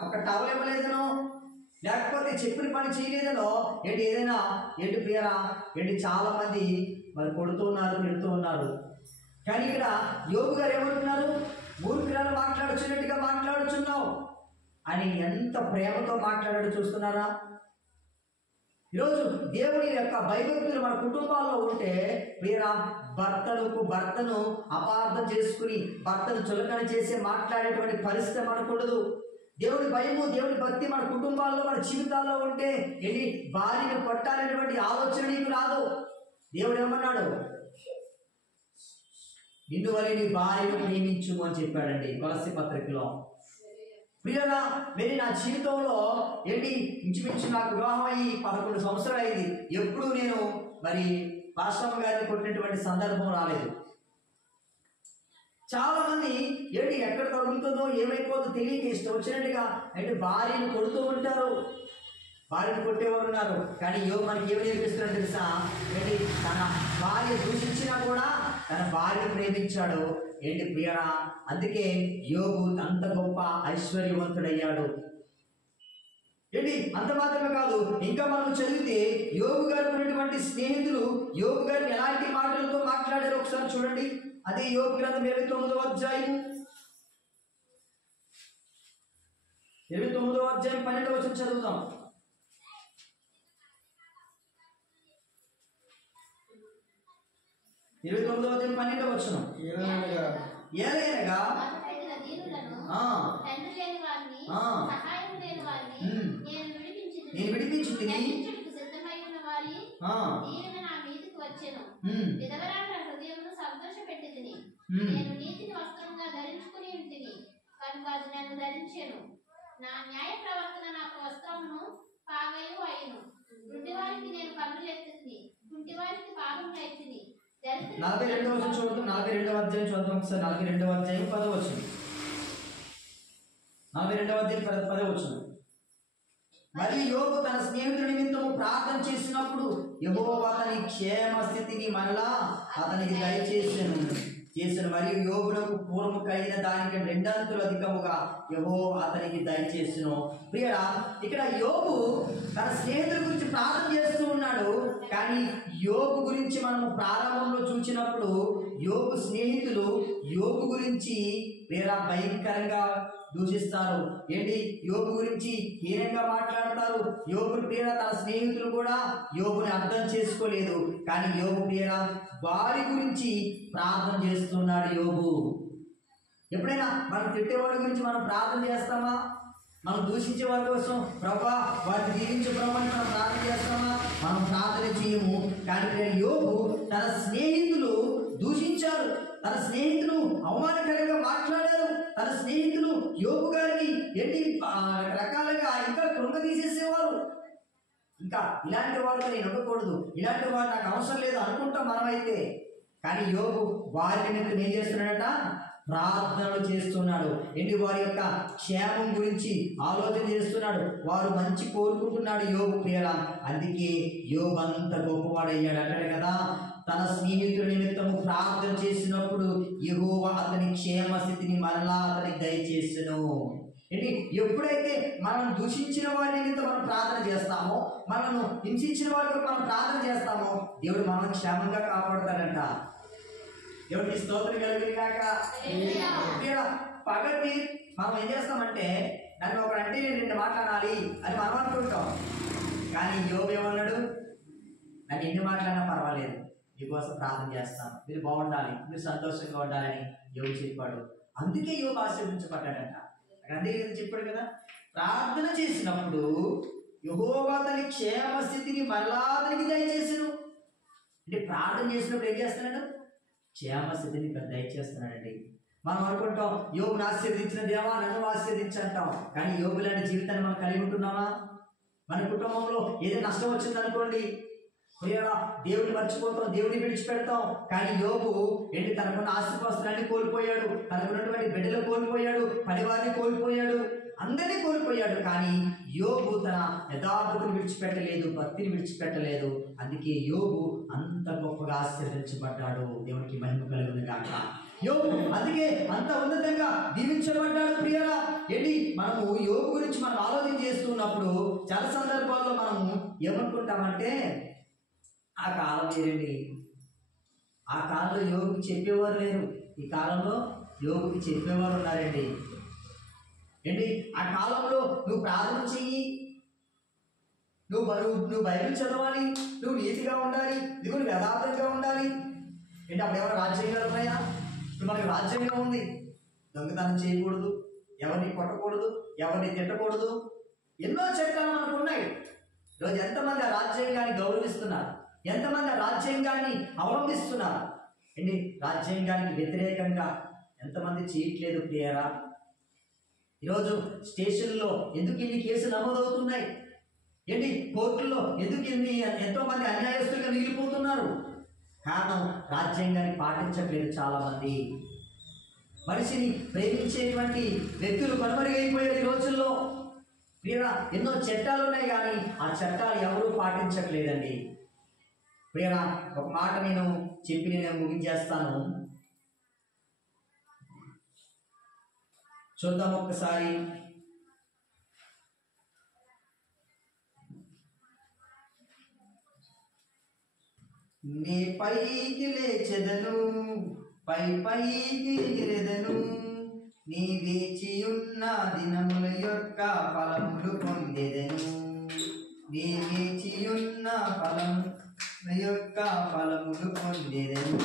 ఒక టవల్ ఇవ్వలేదనో, లేకపోతే చెప్పిన పని చేయలేదనో ఏంటి ఏదైనా ఏంటి ప్రియరా ఏంటి చాలా మంది మరి కొడుతూ ఉన్నారు, తిడుతూ ఉన్నారు. కానీ ఇక్కడ యోబు గారు ఏమంటున్నారు? మూర్ఖురాలు మాట్లాడుచున్నట్టుగా మాట్లాడుచున్నావు అని ఎంత ప్రేమతో మాట్లాడాడు చూస్తున్నారా? ఈరోజు దేవుని యొక్క భయభక్తులు మన కుటుంబాల్లో ఉంటే వీరా భర్తను అపార్థం చేసుకుని భర్తను చులకన చేసి మాట్లాడేటువంటి పరిస్థితి మనకూడదు. దేవుడి భయము, దేవుడి భక్తి మన కుటుంబాల్లో, మన జీవితాల్లో ఉంటే ఏంటి భార్యను కొట్టాలనేటువంటి ఆలోచన నీకు రాదు. దేవుడు ఏమన్నాడు? నిన్ను వలె నీ భార్యను ప్రేమించు అని చెప్పాడండి కొలస్సీ పత్రికలో. ప్రియరా, మరి నా జీవితంలో ఏంటి ఇంచుమించు నాకు వివాహం అయ్యి 11 సంవత్సరాలు అయింది. ఎప్పుడు నేను మరి పాస్టమ్మ గారిని కొట్టినటువంటి సందర్భం రాలేదు. చాలా మంది ఏంటి ఎక్కడ తగులుతుందో ఏమైపోతుందో తెలియక ఇష్టం వచ్చినట్టుగా అంటే భార్యను కొడుతూ ఉంటారు, భార్యను కొట్టేవారు ఉన్నారు. కానీ యోబు మనకి ఏమి నేర్పిస్తున్నాడు తెలుసా? ఏంటి తన భార్య దూషించినా కూడా తన భార్యను ప్రేమించాడు. ఏంటి ప్రియరా, అందుకే యోబు అంత గొప్ప ఐశ్వర్యవంతుడయ్యాడు. ఏంటి అంత మాత్రమే కాదు, ఇంకా మనం చదివితే యోబు గారు ఉన్నటువంటి స్నేహితులు యోబు గారిని ఎలాంటి మాటలతో మాట్లాడారో ఒకసారి చూడండి. అదే యోబు గ్రంథం 29వ అధ్యాయం 12వ వచనం చదువుతాం. 29వ అధ్యాయం 12వ వచనం. ఏలైనగా నేను విడిపించింది నేను నీతిని వస్త్రంగా ధరించుకుని ఉంటిని కనుక అది నన్ను ధరించెను. నా న్యాయ ప్రవర్తన నాకు వస్త్రమును పాగయు అయిను. గుడ్డివారికి నేను కన్నులెత్తింది, గుడ్డివారికి పాదములు ఎత్తిని. 42వ వచనం చూద్దాం. 42వ అధ్యాయం చూద్దాం ఒకసారి. 42వ అధ్యాయం 10వ వచనం. 42వ అధ్యాయం 10వ వచనం. మరియు యోబు తన స్నేహితుడి నిమిత్తము ప్రార్థన చేసినప్పుడు యెహోవా అతని క్షేమ స్థితిని మరలా అతనికి దయచేసెను. మరియు యోబునకు పూర్వము కలిగిన దానికి 2 అంతులు అధికముగా యెహోవా అతనికి దయచేసెను. ప్రియరా, ఇక్కడ యోబు తన స్నేహితుల గురించి ప్రార్థన చేస్తూ ఉన్నాడు. కానీ యోబు గురించి మనము ప్రారంభంలో చూసినప్పుడు యోబు స్నేహితులు యోబు గురించి ప్రియరా భయంకరంగా దూషిస్తారు. ఏంటి యోబు గురించి హీనంగా మాట్లాడతారు. యోబు ప్రియరా తన స్నేహితులు కూడా యోబుని అర్థం చేసుకోలేదు. కానీ యోబు ప్రియరా వారి గురించి ప్రార్థన చేస్తున్నాడు. యోబు ఎప్పుడైనా మనం తిట్టేవాడి గురించి మనం ప్రార్థన చేస్తామా? మనం దూషించే వారి కోసం ప్రభా వారిని దీవించే ప్రభా అని మనం ప్రార్థన చేస్తామా? మనం ప్రార్థన చేయము. కానీ యోబు తన స్నేహితులు దూషించారు, తన స్నేహితులు అవమానకరంగా మాట్లాడారు, తన స్నేహితులు యోబు గారిని ఏంటి రకరకాలుగా ఇంకా కృంగదీసేసేవారు. ఇంకా ఇలాంటి వారితో నేను ఉండకూడదు, ఇలాంటి వారు నాకు అవసరం లేదు అనుకుంటాం మనమైతే. కానీ యోబు వారి నిమిత్తం ఏం చేస్తున్నాడట? ప్రార్థనలు చేస్తున్నాడు. ఏంటి వారి యొక్క క్షేమం గురించి ఆలోచన చేస్తున్నాడు. వారు మంచి కోరుకుంటున్నాడు యోబు ప్రియరా. అందుకే యోబు అంత గొప్పవాడయ్యాడు. అంటాడు కదా, తన స్నేహితుల నిమిత్తము ప్రార్థన చేసినప్పుడు యెహోవా అతని క్షేమ స్థితిని మరలా అతనికి దయచేసెను. ఏంటి ఎప్పుడైతే మనం దూషించిన వారి నిమిత్తం మనం ప్రార్థన చేస్తామో, మనము హింసించిన వారికి మనం ప్రార్థన చేస్తామో దేవుడు మనం క్షేమంగా కాపాడుతాడంట. దేవుడికి స్తోత్రం కలిగి కాక. పగటి మనం ఏం చేస్తామంటే నన్ను ఒకడంటే నేను 2 మాట్లాడాలి అని మనం అనుకుంటాం. కానీ యోబు ఏమన్నాడు? నాకు ఎన్ని మాట్లాడినా పర్వాలేదు, మీకోసం ప్రార్థన చేస్తాను, మీరు బాగుండాలి, మీరు సంతోషంగా ఉండాలని యోబు చెప్పాడు. అందుకే యోబు ఆశీర్వదించబడ్డాడంట. అందుకే చెప్పాడు కదా, ప్రార్థన చేసినప్పుడు యెహోవా అతని క్షేమ స్థితిని మరలా అతనికి దయచేసెను. అంటే ప్రార్థన చేసినప్పుడు ఏం చేస్తున్నాడు? క్షేమ స్థితిని దయచేస్తున్నాడండి. మనం అనుకుంటాం యోబుని ఆశీర్వదించిన దేవా నన్ను ఆశీర్వదించంటాం. కానీ యోబు లాంటి జీవితాన్ని మనం కలిగి ఉంటున్నామా? మన కుటుంబంలో ఏదైనా నష్టం వచ్చిందనుకోండి, దేవుడిని మర్చిపోతాం, దేవుడిని విడిచిపెడతాం. కానీ యోబు ఏంటి తనకున్న ఆస్తిపాస్తులన్నీ కోల్పోయాడు, తనకున్నటువంటి బిడ్డలు కోల్పోయాడు, పనివారిని కోల్పోయాడు, అందరినీ కోల్పోయాడు. కానీ యోబు తన యథార్థతను విడిచిపెట్టలేదు, భక్తిని విడిచిపెట్టలేదు. అందుకే యోబు అంత గొప్పగా ఆశీర్వదించబడ్డాడు. దేవునికి మహిమ కలుగును గాక. యోబు అందుకే అంత ఉన్నతంగా దీవించబడ్డాడు ప్రియరా. ఏంటి మనము యోబు గురించి మనం ఆలోచన చేస్తున్నప్పుడు చాలా సందర్భాల్లో మనము ఏమనుకుంటామంటే ఆ కాలం వేరండి, ఆ కాలంలో యోగుకి చెప్పేవారు లేరు, ఈ కాలంలో యోగుకి చెప్పేవారు ఉన్నారండి. ఏంటి ఆ కాలంలో నువ్వు ప్రార్థన చెయ్యి, నువ్వు బైబిల్ చదవాలి, నువ్వు నీతిగా ఉండాలి, నువ్వు యథార్థంగా ఉండాలి. ఏంటి అప్పుడు ఎవరు రాజ్యాంగాలు ఉన్నాయా? ఇప్పుడు మనకి రాజ్యాంగం ఉంది, దొంగతనం చేయకూడదు, ఎవరిని కొట్టకూడదు, ఎవరిని తిట్టకూడదు, ఎన్నో చట్టాలు మనకు ఉన్నాయి. ఈరోజు ఎంతమంది ఆ రాజ్యాంగాన్ని గౌరవిస్తున్నారు, ఎంతమంది ఆ రాజ్యాంగాన్ని అవలంబిస్తున్నారు? ఏంటి రాజ్యాంగానికి వ్యతిరేకంగా ఎంతమంది చేయట్లేదు ప్రియరా? ఈరోజు స్టేషన్లో ఎందుకు ఇన్ని కేసులు నమోదవుతున్నాయి? ఏంటి కోర్టుల్లో ఎందుకు ఎంతో మంది అన్యాయస్తులుగా మిగిలిపోతున్నారు? కారణం రాజ్యాంగాన్ని పాటించట్లేదు చాలా మంది. మనిషిని ప్రేమించేటువంటి వ్యక్తులు కనుమరుగైపోయారు ఈ రోజుల్లో. ప్రియరా ఎన్నో చట్టాలు ఉన్నాయి కానీ ఆ చట్టాలు ఎవరూ పాటించట్లేదండి. ప్రియరా ఒక మాట నేను చెప్పి నేను ముగించేస్తాను, చూద్దాం ఒక్కసారి. నీ పైకి లేచెదను, పైకి ఎగిరెదను, నీ వేచి ఉన్న దినముల యొక్క ఫలములు పొందెదను, నీ వేచి ఉన్న ఫలముల యొక్క ఫలములు పొందెదను.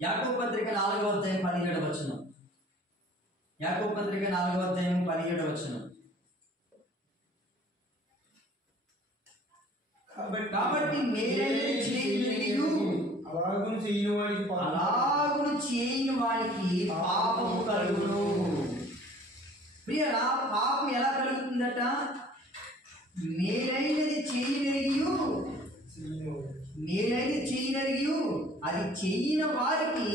యాకోబు పత్రిక 4వ అధ్యాయం 17వ వచనం. యాకోబు పత్రిక 4వ అధ్యాయం 17వ వచనం. కాబట్టి అలాగును చేయని వాడికి పాపము కలుగును. ప్రియరా పాపం ఎలా కలుగుతుందట? మేలైనది చేయనరియు అది చేయని వారికి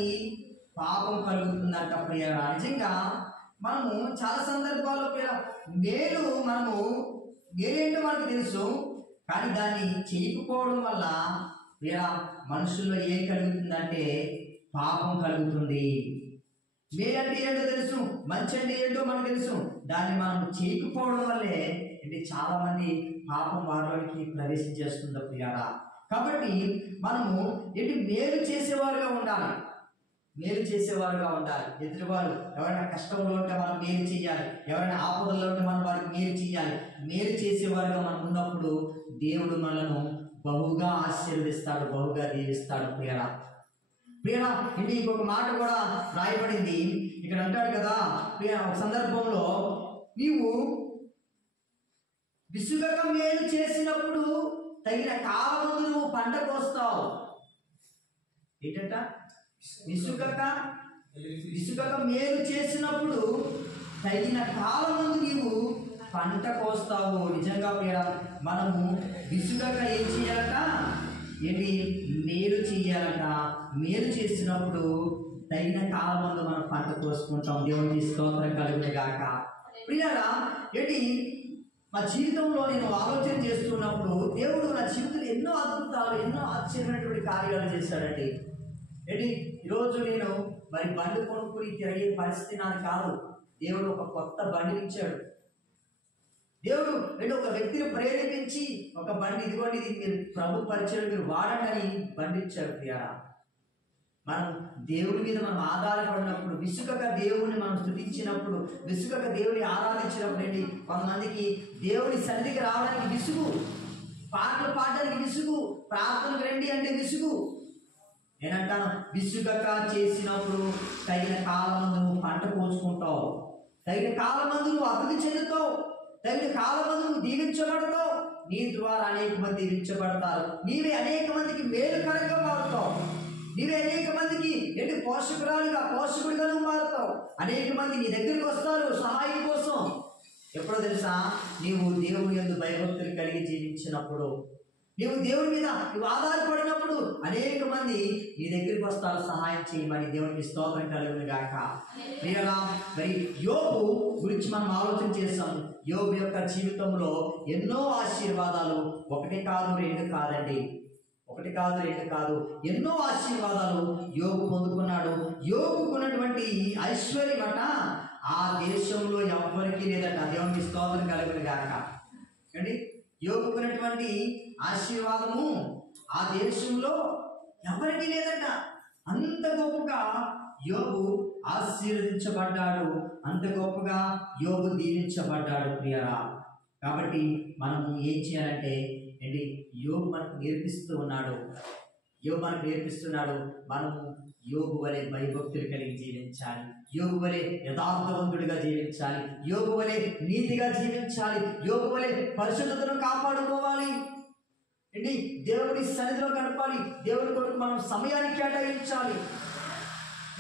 పాపం కలుగుతుందంట. ప్రియరా నిజంగా మనము చాలా సందర్భాల్లో మేలేంటో మనకు తెలుసు, కానీ దాన్ని చేయకపోవడం వల్ల మనుషుల్లో ఏం కలుగుతుందంటే పాపం కలుగుతుంది. మేలంటే ఏంటో తెలుసు, మంచి అంటే ఏంటో మనకు తెలుసు, దాన్ని మనం చేయకపోవడం వల్లే అంటే చాలా మంది పాపం వారిలోకి ప్రవేశించేస్తుంది ప్రియారా. కాబట్టి మనము మేలు చేసేవారుగా ఉండాలి, ఎదుటివారు ఎవరైనా కష్టంలో ఉంటే మనం మేలు చేయాలి, ఎవరైనా ఆపదల్లో ఉంటే మనం వారికి మేలు చేయాలి. మేలు చేసేవారుగా మనం ఉన్నప్పుడు దేవుడు మనను బహుగా ఆశీర్వదిస్తాడు, బహుగా దీవిస్తాడు ప్రియరా. ఇంకొక మాట కూడా రాయబడింది ఇక్కడ, అంటాడు కదా ఒక సందర్భంలో, నీవు విసుగక మేలు చేసినప్పుడు తగిన కాలమందు నువ్వు పంట కోస్తావు. ఏంటంట? విసుగక మేలు చేసినప్పుడు తగిన కాలమందు నీవు పంట కోస్తావు. నిజంగా మనము విసుగక ఏం చేయాలట? మేలు చేయాలట. మేలు చేసినప్పుడు తగిన కాలమందు మనం పంట కోసుకుంటాం. దేవునికి స్తోత్రం కలుగును గాక. ప్రియారా మా జీవితంలో నేను ఆలోచన చేస్తున్నప్పుడు దేవుడు నా జీవితంలో ఎన్నో అద్భుతాలు, ఎన్నో ఆశ్చర్యమైనటువంటి కార్యాలు చేశాడండి. ఈరోజు నేను బండి కొనుక్కుని తిరిగే పరిస్థితి నాకు కాదు. దేవుడు ఒక కొత్త బండిని ఇచ్చాడు. దేవుడు ఒక వ్యక్తిని ప్రేరేపించి ఒక బండి, ఇదిగోండి ఇది మీరు ప్రభు పరిచయం మీరు వాడండి అని బండి ఇచ్చాడు. ప్రియారా మనం దేవుడి మీద మనం ఆధారపడినప్పుడు, విసుగక దేవుడిని మనం స్తుతించినప్పుడు, విసుగక దేవుని ఆరాధించినప్పుడు కొంతమందికి దేవుని సన్నిధికి రావడానికి విసుగు, పాటలు పాడడానికి విసుగు, ప్రార్థనకు రండి అంటే విసుగు. నేనంటాను, విసుగక చేసినప్పుడు తగిన కాలమందు నువ్వు పంట కోసుకుంటావు, తగిన కాలమందు నువ్వు అభివృద్ధి చెందుతావు, తగిన కాలమందు నువ్వు దీవించబడతావు. నీ ద్వారా అనేక మంది దీవించబడతారు. నీవే అనేక మందికి మేలుకరంగా మారుతావు. నీవే అనేక మందికి పోషకుడిగా నువ్వు మారుతావు. అనేక మంది నీ దగ్గరికి వస్తారు సహాయం కోసం. ఎప్పుడో తెలుసా, నీవు దేవుని యందు భయభక్తులు కలిగి జీవించినప్పుడు, నీవు దేవుని మీద నువ్వు ఆధారపడినప్పుడు అనేక మంది నీ దగ్గరికి వస్తారు సహాయం చేయమని. దేవునికి స్తోత్రం కలుగును గాక. ప్రియరా, మరి యోబు గురించి మనం ఆలోచన చేస్తాం. యోబు యొక్క జీవితంలో ఎన్నో ఆశీర్వాదాలు, ఒకటి కాదు రెండు కాదండి, ఒకటి కాదు రెండు కాదు, ఎన్నో ఆశీర్వాదాలు యోబు పొందుకున్నాడు. యోబుకున్నటువంటి ఐశ్వర్యమట ఆ దేశంలో ఎవ్వరికీ లేదట. దేవునికి స్తోత్రం కలుగును గాక. అండి, యోబుకున్నటువంటి ఆశీర్వాదము ఆ దేశంలో ఎవరికీ లేదట. అంత గొప్పగా యోబు ఆశీర్వదించబడ్డాడు, అంత గొప్పగా యోబు దీవించబడ్డాడు. ప్రియరా, కాబట్టి మనము ఏం చేయాలంటే ఏంటి, యోబు మనకు నేర్పిస్తూ ఉన్నాడు. మనము యోబు వలె భయభక్తులు కలిగి జీవించాలి, యోబు వలె యథార్థవంతుడిగా జీవించాలి, యోబు వలె నీతిగా జీవించాలి, యోబు వలె పరిశుద్ధతను కాపాడుకోవాలి. ఏంటి, దేవుని సన్నిధిలో గడపాలి, దేవుని కొరకు మనం సమయాన్ని కేటాయించాలి.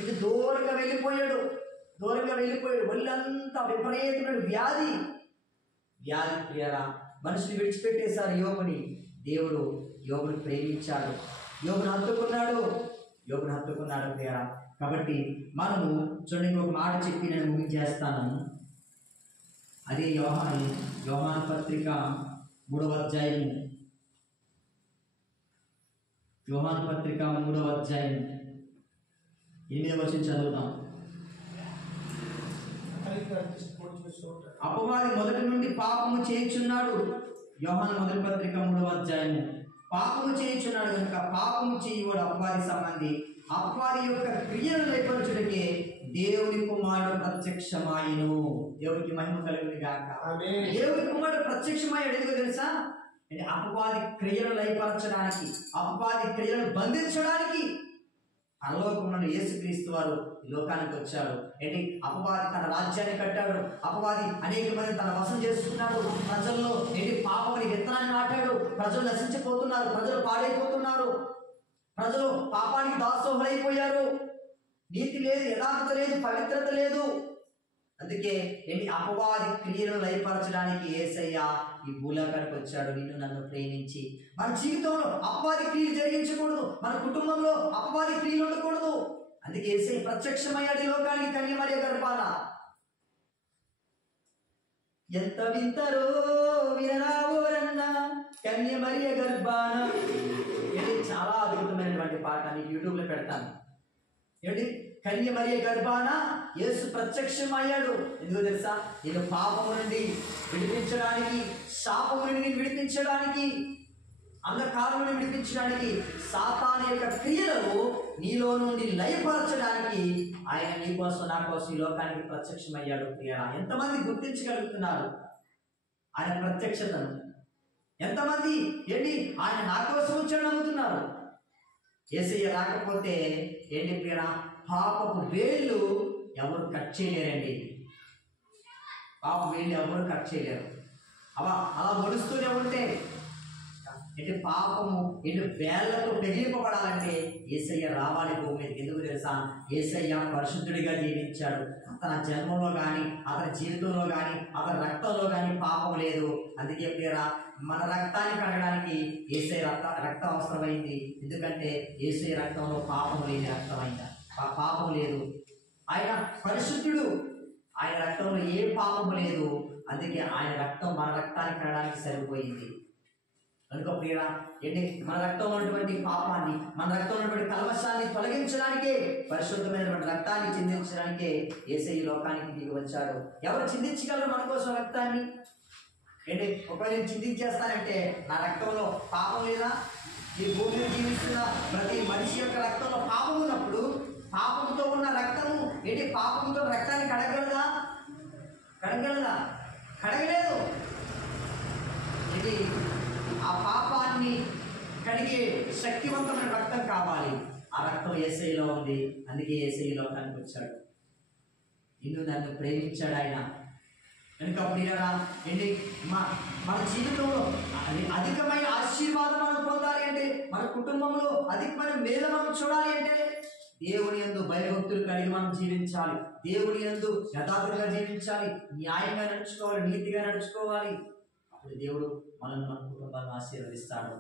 ఇది దూరంగా వెళ్ళిపోయాడు. ఒళ్ళంతా విపరీతమైన వ్యాధి. ప్రియరా, మనుషులు విడిచిపెట్టేశారు యోబుని. దేవుడు యోబుని ప్రేమించాడు, యోబుని హత్తుకున్నాడు. ప్రియరా, కాబట్టి మనము చూడండి, ఒక మాట చెప్పి నేను ముగించేస్తాను. అదే యోహాను పత్రిక 3వ అధ్యాయము, యోహాను పత్రిక 3వ అధ్యాయం 8వ వచనం చదువుతాం. అపవాది మొదటి నుండి పాపము చేయుచున్నాడు. యోహాను మొదటి పత్రిక 3వ అధ్యాయము. పాపము చేయుచున్నాడు కనుక పాపము చేయువాడు అపవాది సంబంధి. అపవాది యొక్క క్రియలు లేపరచుటకే దేవుని కుమారుడు ప్రత్యక్షమాయను. దేవునికి మహిమ కలుగును గాక. దేవుని కుమారుడు ప్రత్యక్షమయ్యాడు. ఎందుకో తెలుసా, అపవాది క్రియలు లయపరచడానికి, అపవాది క్రియలను బంధించడానికి పరలోకమున యేసుక్రీస్తు వారు ఈ లోకానికి వచ్చాడు. ఏంటి, అపవాది తన రాజ్యాన్ని కట్టాడు, అపవాది అనేక మంది తన వశం చేసుకున్నాడు. ప్రజల్లో పాపమని విత్తనాన్ని నాటాడు. ప్రజలు నశించిపోతున్నారు, ప్రజలు పాడైపోతున్నారు, ప్రజలు పాపానికి దాసోహులైపోయారు. నీతి లేదు, యథార్థత లేదు, పవిత్రత లేదు. అందుకే అపవాది క్రియలను లయపరచడానికి యేసయ్య ఈ భూలోకానికి వచ్చాడు, నిన్ను నన్ను ప్రేమించి. మన జీవితంలో అపవాది క్రియలు జరిగించకూడదు, మన కుటుంబంలో అపవాది క్రియలు ఉండకూడదు. అందుకే యేసయ్య ప్రత్యక్షమయ్యాడు ఈ లోకానికి కన్యమరియ గర్భాన. ఎంత వింతరో వినరావోరన్నా కన్యమరియ గర్భాన. చాలా అద్భుతమైనటువంటి పాట, మీకు యూట్యూబ్లో పెడతాను. కన్యమరియ గర్భాన యేసు ప్రత్యక్షమయ్యాడు. ఎందుకో తెలుసా, నేను పాపము నుండి విడిపించడానికి, శాపము నుండి విడిపించడానికి, అంధకారం నుండి విడిపించడానికి, సాతాను యొక్క క్రియలను నీలో నుండి లయపరచడానికి ఆయన నీ కోసం నా కోసం ఈ లోకానికి ప్రత్యక్షమయ్యాడు. ప్రియరా, ఎంతమంది గుర్తించగలుగుతున్నారు ఆయన ప్రత్యక్షతను? ఎంతమంది ఆయన నా కోసం వచ్చాడు నమ్ముతున్నారు? యేసయ్య రాకపోతే ప్రియరా, పాపపు వేళ్ళు ఎవరు కట్ చేయలేరండి. పాప వేళ్ళు ఎవరు కట్ చేయలేరు. అలా నడుస్తూనే ఉంటే పాపము వేళ్లతో పెగిలింపబడాలంటే యేసయ్య రావాలి భూమి మీదకి. ఎందుకు తెలుసా, యేసయ్య పరిశుద్ధుడిగా జీవించాడు. అతని జన్మంలో కానీ, అతని జీవితంలో కానీ, అతని రక్తంలో కానీ పాపం లేదు. అందుకే ప్రియరా, మన రక్తాన్ని కడగడానికి యేసయ్య రక్తం అవసరమైంది. ఎందుకంటే యేసయ్య రక్తంలో పాపం లేని రక్తమైంది, పాపం లేదు. ఆయన పరిశుద్ధుడు, ఆయన రక్తంలో ఏ పాపము లేదు. అందుకే ఆయన రక్తం మన రక్తాన్ని కడగడానికి సరిపోయింది. కనుక ప్రియరా, మన రక్తంలో ఉన్నటువంటి పాపాన్ని, మన రక్తంలో ఉన్నటువంటి కల్మషాన్ని తొలగించడానికే, పరిశుద్ధమైనటువంటి రక్తాన్ని చిందించడానికే యేసయ్య లోకానికి దిగి వచ్చాడు. ఎవరు చిందించగలరు మన కోసం రక్తాన్ని? ఒకవేళ నేను చిందించేస్తానంటే నా రక్తంలో పాపం లేదా? ఈ భూమిని జీవిస్తున్న ప్రతి మనిషి యొక్క రక్తంలో పాపం ఉన్నప్పుడు, పాపంతో ఉన్న రక్తము పాపంతో రక్తాన్ని కడగలదా? కడగలేదు. ఆ పాపాన్ని కడిగే శక్తివంతమైన రక్తం కావాలి. ఆ ఆ రక్తం యేసయ్యలో ఉంది, అందుకే యేసయ్య లోకానికి వచ్చాడు. నిన్ను నన్ను ప్రేమించాడు ఆయన కనుక ప్రియులారా, ఏంటి మన జీవితంలో అధికమైన ఆశీర్వాదం మనం పొందాలి అంటే, మన కుటుంబంలో అధికమైన మేలు మనం చూడాలి అంటే దేవుని యందు భయభక్తులు కలిగి మనం జీవించాలి. దేవుని యందు యథార్థంగా జీవించాలి, న్యాయంగా నడుచుకోవాలి, నీతిగా నడుచుకోవాలి. అప్పుడు దేవుడు మనల్ని మన కుటుంబాన్ని ఆశీర్వదిస్తాడు.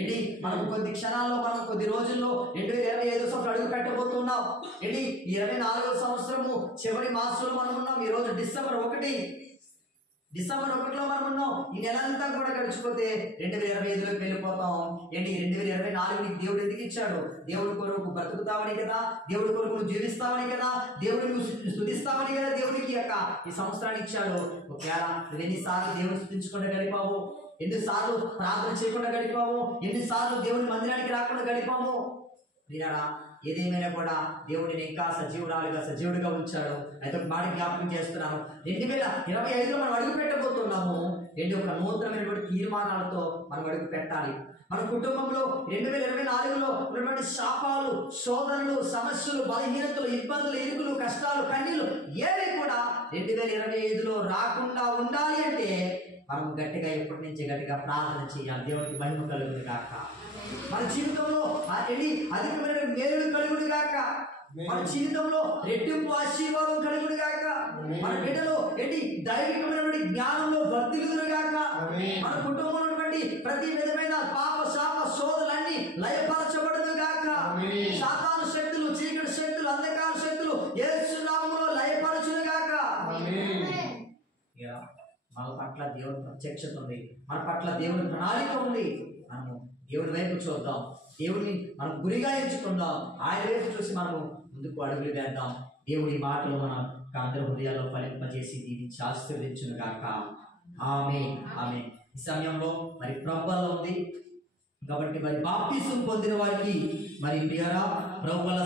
ఏంటి మనకు కొద్ది క్షణాల్లో, మనం కొద్ది రోజుల్లో 2025 సంవత్సరం అడుగు పెట్టబోతున్నాం. ఏంటి 24వ సంవత్సరము చివరి మాసంలో మనం ఉన్నాం. ఈరోజు డిసెంబర్ 1లో మనం ఉన్నాం. ఈ నెలంతా కూడా గడిచిపోతే 2025లోకి వెళ్ళిపోతాం. ఏంటి 2024 నీకు దేవుడు ఎందుకు ఇచ్చాడు? దేవుడి కొరకు బ్రతుకుతావని కదా, దేవుడి కొరకు నువ్వు జీవిస్తావని కదా, దేవుడిని నువ్వు స్తుతిస్తావని కదా దేవుడికి ఈ సంవత్సరాన్ని ఇచ్చాడు. ఒకవేళ నువ్వు ఎన్నిసార్లు దేవుని స్తుతించకుండా గడిపావు, ఎన్నిసార్లు ప్రార్థన చేయకుండా గడిపాము, ఎన్నిసార్లు దేవుని మందిరానికి రాకుండా గడిపాము. వినారా, ఏదేమైనా కూడా దేవుడిని ఇంకా సజీవుడిగా ఉంచాడు. అయితే ఒక మాట జ్ఞాపకం చేస్తున్నాను. 2025లో మనం అడుగు పెట్టబోతున్నాము. ఏంటి ఒక నూతనమైనటువంటి తీర్మానాలతో మనం అడుగు పెట్టాలి. మన కుటుంబంలో 2024లో ఉన్నటువంటి శాపాలు, శోధనలు, సమస్యలు, బలహీనతలు, ఇబ్బందులు, ఇరుకులు, కష్టాలు, కన్నీళ్లు ఏవి కూడా 2025లో రాకుండా ఉండాలి అంటే మనం గట్టిగా ఎప్పటి నుంచి గట్టిగా ప్రార్థన చేయాలి. దేవునికి మహిమ కలుగును గాక. మన జీవితంలో అధికమైన మేలు కలుగును గాక. మన జీవితంలో రెట్టింపు ఆశీర్వాదం కలుగును గాక. మన బిడ్డలో దైవికమైనటువంటి జ్ఞానంలో వర్ధిల్లును గాక. మన కుటుంబంలో ఉన్నటువంటి ప్రతి విధమైన పాప శాప శోధనలన్నీ లయపరచబడును గాక. సాతాను శక్తులు, చీకటి శక్తులు, అంధకార శక్తులు యేసు నామములో లయపరచును గాక. మన పట్ల దేవుని ప్రత్యక్షత ఉంది, మన పట్ల దేవుని ప్రణాళిక ఉంది. మనము దేవుని వైపు చూద్దాం, దేవుడిని మనం గురిగా ఎంచుకుందాం, ఆయన వైపు చూసి మనము ముందుకు అడుగులు వేద్దాం. దేవుడి మాటలు మన అందరి హృదయాల్లో ఫలింపజేసి దీన్ని ఆశీర్వదించును గాక. ఆమేన్, ఆమేన్. ఈ సమయంలో మరి ప్రభువులో ఉంది కాబట్టి మరి బాప్తిసం పొందిన వారికి మరి ప్రియరా ప్రభువుల